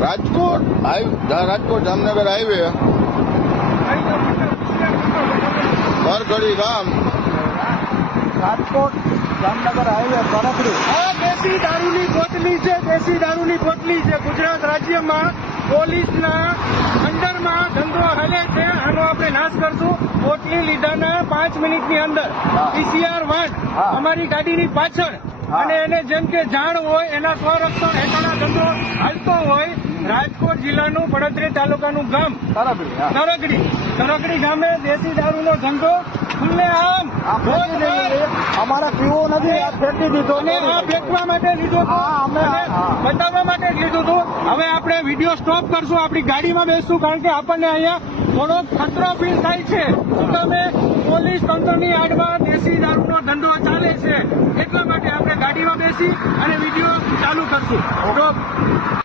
Rajkot? Rajkot Jamnagar highway. Bargadi ગામ. Rajkot Jamnagar highway પરકડી આ દેશી દારૂની બોટલી છે દેશી દારૂની બોટલી છે. ગુજરાત રાજ્યમાં પોલીસના અંડરમાં ધંધો હાલે છે. આનો આપણે નાશ કરશું. બોટલી લીધાના પાંચ મિનિટની અંદર. પીસીઆર વન અમારી ગાડીની પાછળ. અને એને જેમ કે જાણ હોય એના સ્વરક્ષણ હેઠળના ધંધો હાલતો હોય રાજકોટ જિલ્લાનું પડતરી તાલુકાનું ગામ. તરગડી તરગડી. ગામે દેશી દારૂનો ધંધો ખુલ્લેઆમ અમારા પીવો નથી ફેંકી દીધો. અને આ ફેંકવા માટે લીધો અમે-. બતાવવા માટે જ લીધું હતું. હવે આપણે વીડિયો સ્ટોપ કરશું આપણી ગાડીમાં બેસશું કારણ કે આપણને અહીંયા થોડો ખતરો ફીલ થાય છે. તો તમે પોલીસ તંત્રની આડમાં દેશી દારૂનો ધંધો ચાલે છે એટલા માટે આપણે ગાડીમાં બેસી અને વીડિયો ચાલુ કરશું.